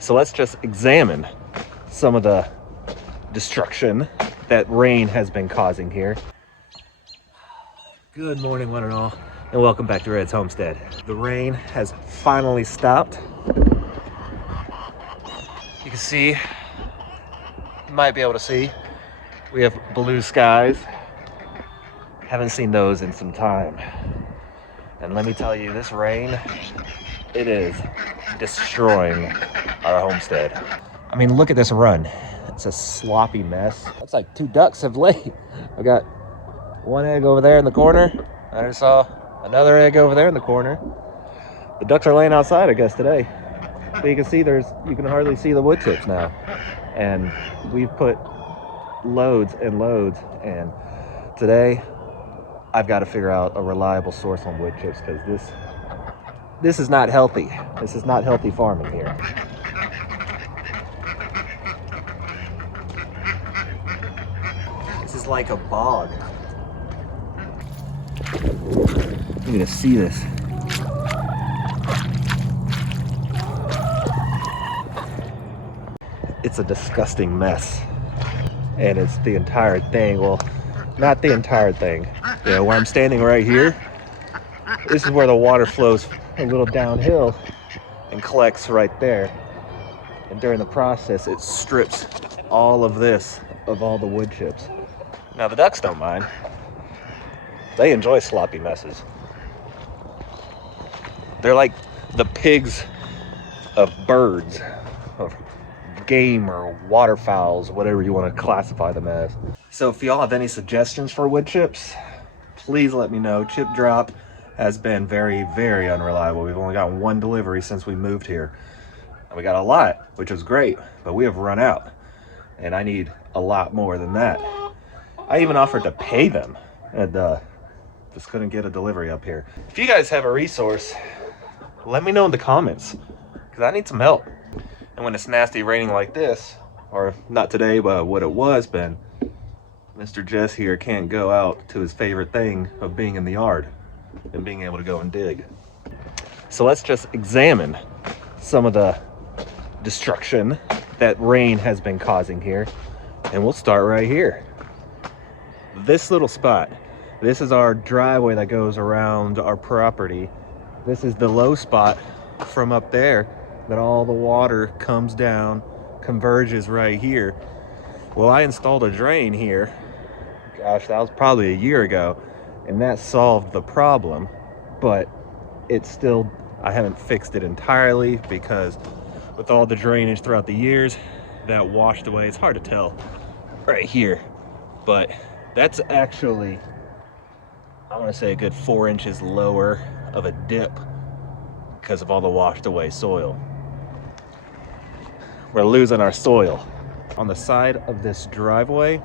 So let's just examine some of the destruction that rain has been causing here. Good morning, one and all, and welcome back to Red's Homestead. The rain has finally stopped. You can see, you might be able to see, we have blue skies. Haven't seen those in some time. And let me tell you, this rain, it is destroying our homestead. I mean, look at this run. It's a sloppy mess. Looks like 2 ducks have laid. I got 1 egg over there in the corner. I just saw another egg over there in the corner. The ducks are laying outside, I guess, today. But you can see you can hardly see the wood chips now. And we've put loads and loads. And today, I've got to figure out a reliable source on wood chips because this is not healthy. This is not healthy farming here. This is like a bog. You need to see this. It's a disgusting mess. And it's the entire thing. Well, not the entire thing. You know, where I'm standing right here, this is where the water flows a little downhill and collects right there. And during the process, it strips all of this of all the wood chips. Now, the ducks don't mind. They enjoy sloppy messes. They're like the pigs of birds, of game or waterfowls, whatever you want to classify them as. So if y'all have any suggestions for wood chips, please let me know. Chip drop has been very, very unreliable. We've only gotten 1 delivery since we moved here. And we got a lot, which was great, but we have run out. And I need a lot more than that. I even offered to pay them and just couldn't get a delivery up here. If you guys have a resource, let me know in the comments, because I need some help. And when it's nasty raining like this, or not today, but what it was been, Mr. Jess here can't go out to his favorite thing of being in the yard and being able to go and dig. So let's just examine some of the destruction that rain has been causing here. And we'll start right here. This little spot, this is our driveway that goes around our property. This is the low spot from up there that all the water comes down, converges right here. Well, I installed a drain here. Gosh, that was probably a year ago, and that solved the problem, but it's still, I haven't fixed it entirely because with all the drainage throughout the years, that washed away. It's hard to tell right here, but that's actually, I want to say a good 4 inches lower of a dip because of all the washed away soil. We're losing our soil. On the side of this driveway,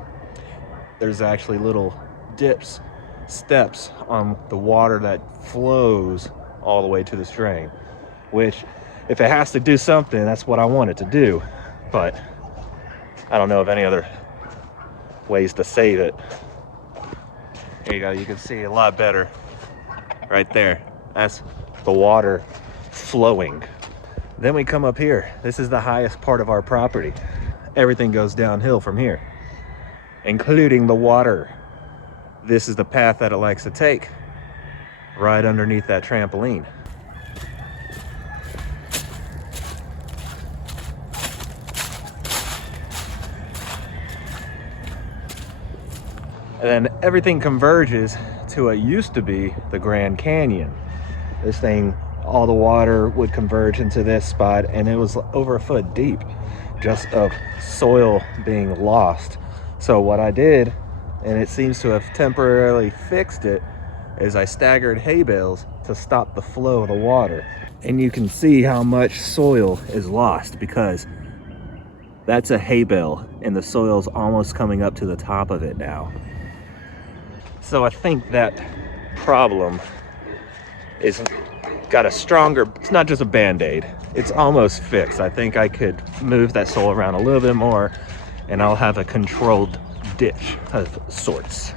there's actually little dips, steps on the water that flows all the way to this drain, which if it has to do something, that's what I want it to do. But I don't know of any other ways to save it. Here you go, you can see a lot better right there. That's the water flowing. Then we come up here. This is the highest part of our property. Everything goes downhill from here, including the water. This is the path that it likes to take, right underneath that trampoline. And then everything converges to what used to be the Grand Canyon. This thing, all the water would converge into this spot, and it was over 1 foot deep just of soil being lost. So what I did, and it seems to have temporarily fixed it, is I staggered hay bales to stop the flow of the water. And you can see how much soil is lost because that's a hay bale and the soil's almost coming up to the top of it now. So I think that problem is got a stronger, it's not just a band-aid, it's almost fixed. I think I could move that soil around a little bit more and I'll have a controlled ditch of sorts.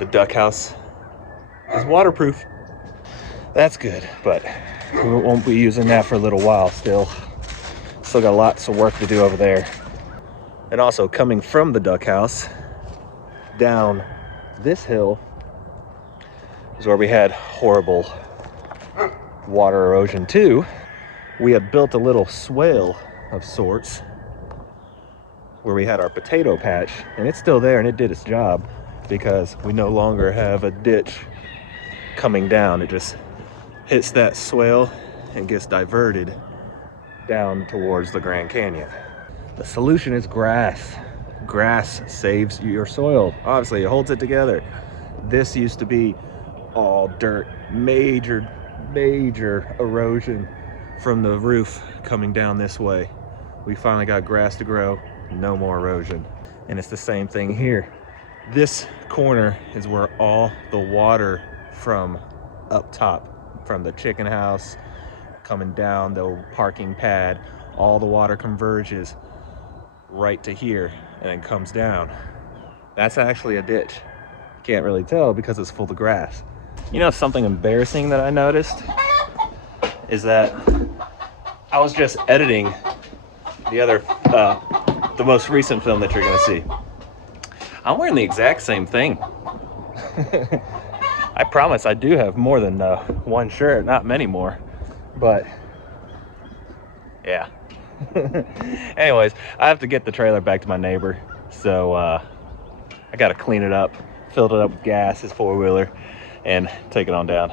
The duck house is waterproof. That's good, but we won't be using that for a little while still. Still got lots of work to do over there. And also coming from the duck house down this hill is where we had horrible water erosion too. We had built a little swale of sorts where we had our potato patch, and it's still there and it did its job because we no longer have a ditch coming down. It just hits that swale and gets diverted down towards the Grand Canyon. The solution is grass. Grass saves your soil. Obviously, it holds it together. This used to be all dirt, major erosion from the roof coming down this way. We finally got grass to grow, no more erosion. And it's the same thing here. This corner is where all the water from up top, from the chicken house, coming down the parking pad, all the water converges right to here and then comes down. That's actually a ditch. Can't really tell because it's full of grass. You know, something embarrassing that I noticed is that I was just editing the most recent film that you're gonna see. I'm wearing the exact same thing. I promise I do have more than one shirt, not many more, but yeah. Anyways, I have to get the trailer back to my neighbor, so I gotta clean it up, fill it up with gas, his four-wheeler, and take it on down.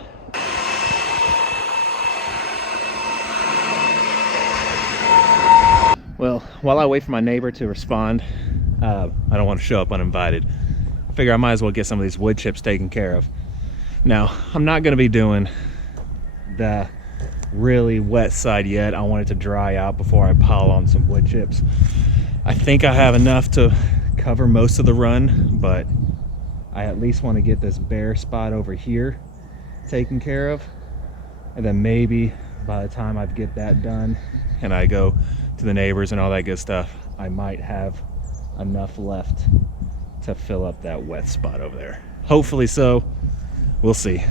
Well, while I wait for my neighbor to respond, I don't want to show up uninvited. I figure I might as well get some of these wood chips taken care of. Now, I'm not going to be doing the really wet side yet. I want it to dry out before I pile on some wood chips. I think I have enough to cover most of the run, but I at least want to get this bare spot over here taken care of. And then maybe by the time I get that done and I go to the neighbors and all that good stuff, I might have enough left to fill up that wet spot over there. Hopefully so. We'll see.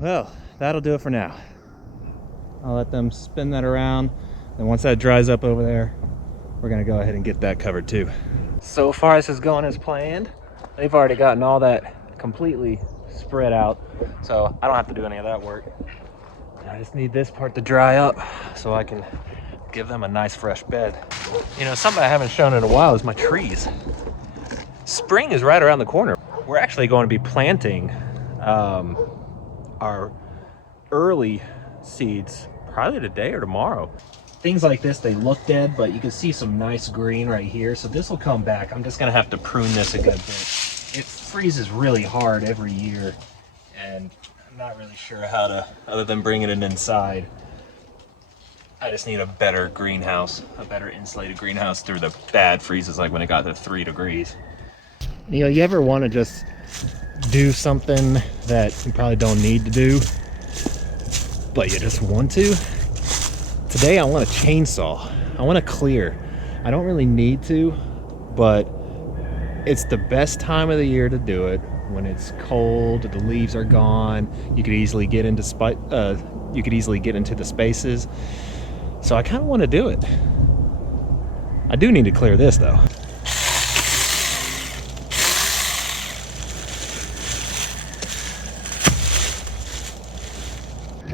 Well, that'll do it for now. I'll let them spin that around, and once that dries up over there, we're gonna go ahead and get that covered too. So far this is going as planned. They've already gotten all that completely spread out, so I don't have to do any of that work. I just need this part to dry up so I can give them a nice fresh bed. You know, something I haven't shown in a while is my trees. Spring is right around the corner. We're actually going to be planting our early seeds probably today or tomorrow. Things like this, they look dead, but you can see some nice green right here, so this will come back. I'm just gonna have to prune this a good bit. It freezes really hard every year, and I'm not really sure how to, other than bringing it inside. I just need a better greenhouse, a better insulated greenhouse through the bad freezes, like when it got to 3 degrees. You know, you ever want to just do something that you probably don't need to do, but you just want to? Today I want a chainsaw. I want to clear. I don't really need to, but it's the best time of the year to do it. When it's cold, the leaves are gone, you could easily get into the spaces. So I kind of want to do it. I do need to clear this though.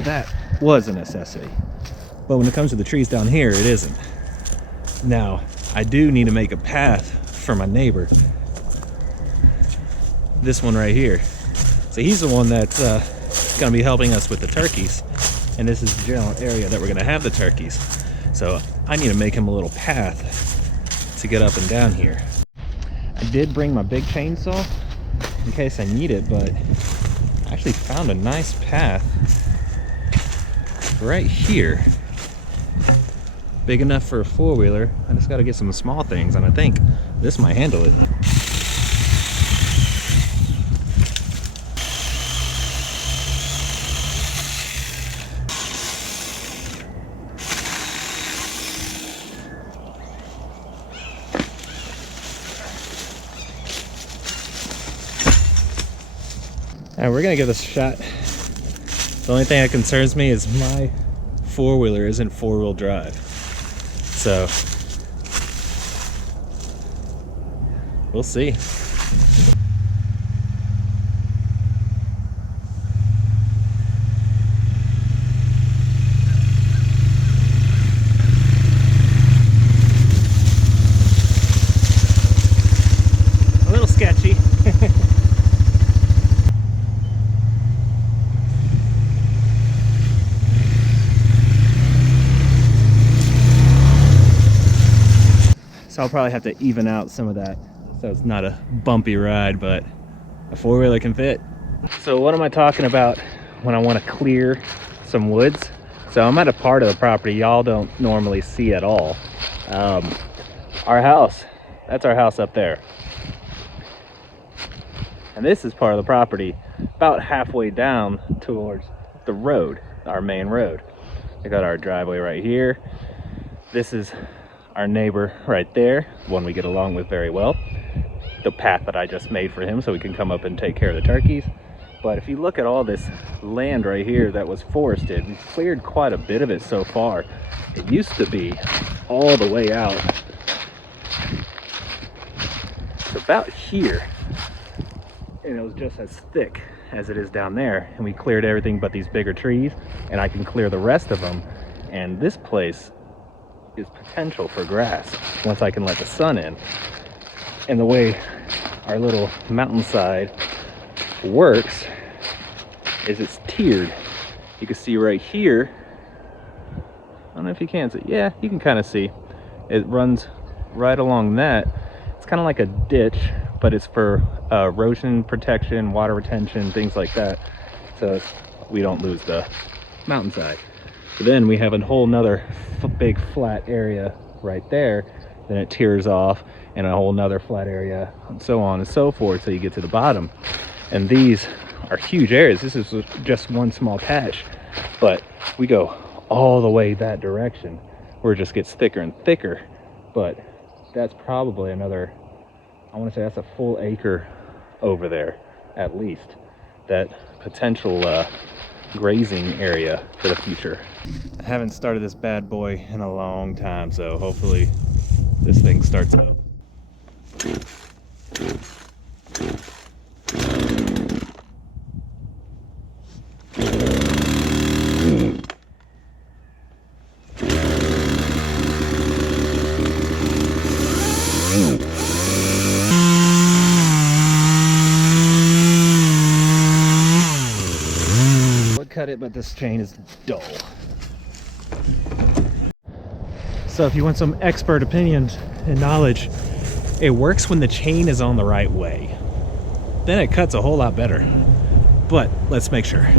That was a necessity. But when it comes to the trees down here, it isn't. Now, I do need to make a path for my neighbor. This one right here. So he's the one that's gonna be helping us with the turkeys. And this is the general area that we're gonna have the turkeys. So I need to make him a little path to get up and down here. I did bring my big chainsaw in case I need it, but I actually found a nice path right here. big enough for a four-wheeler. I just got to get some small things, and I think this might handle it. All right, we're gonna give this a shot. The only thing that concerns me is my four-wheeler isn't four-wheel drive. So, we'll see. A little sketchy. So I'll probably have to even out some of that so it's not a bumpy ride, but a four-wheeler can fit. So what am I talking about when I want to clear some woods? So I'm at a part of the property y'all don't normally see at all. Our house, that's our house up there. And this is part of the property about halfway down towards the road, our main road. We got our driveway right here. This is our neighbor right there, one we get along with very well. The path that I just made for him so we can come up and take care of the turkeys. But if you look at all this land right here that was forested, we've cleared quite a bit of it so far. It used to be all the way out to about here, and it was just as thick as it is down there, and we cleared everything but these bigger trees, and I can clear the rest of them. And this place is potential for grass once I can let the sun in. And the way our little mountainside works is it's tiered. You can see right here, I don't know if you can see, yeah, you can kind of see it runs right along that. It's kind of like a ditch, but it's for erosion protection, water retention, things like that, so we don't lose the mountainside. But then we have a whole nother big flat area right there, then it tears off, and a whole nother flat area, and so on and so forth, so you get to the bottom. And these are huge areas. This is just one small patch, but we go all the way that direction where it just gets thicker and thicker. But that's probably another, I want to say that's a full acre over there at least, that potential grazing area for the future. I haven't started this bad boy in a long time, so hopefully this thing starts up. Cut it, but this chain is dull. So if you want some expert opinions and knowledge, it works when the chain is on the right way. Then it cuts a whole lot better. But let's make sure.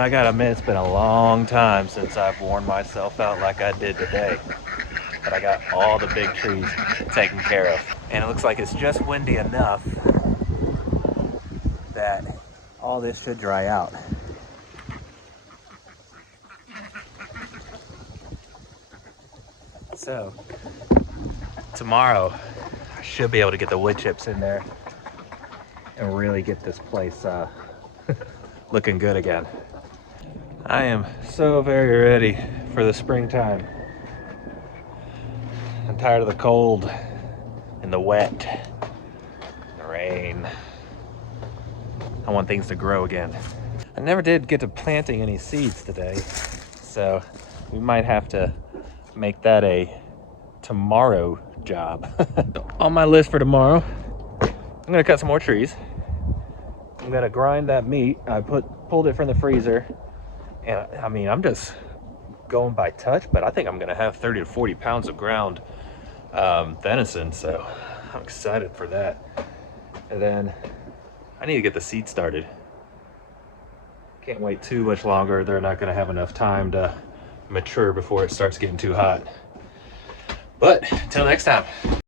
I gotta admit, it's been a long time since I've worn myself out like I did today. But I got all the big trees taken care of. And it looks like it's just windy enough that all this should dry out. So tomorrow I should be able to get the wood chips in there and really get this place looking good again. I am so very ready for the springtime. I'm tired of the cold and the wet, the rain. I want things to grow again. I never did get to planting any seeds today, so we might have to make that a tomorrow job. On my list for tomorrow, I'm gonna cut some more trees. I'm gonna grind that meat. I pulled it from the freezer, and I mean, I'm just going by touch, but I think I'm gonna have 30 to 40 pounds of ground venison, so I'm excited for that. And then I need to get the seed started. Can't wait too much longer. They're not gonna have enough time to mature before it starts getting too hot. But until next time.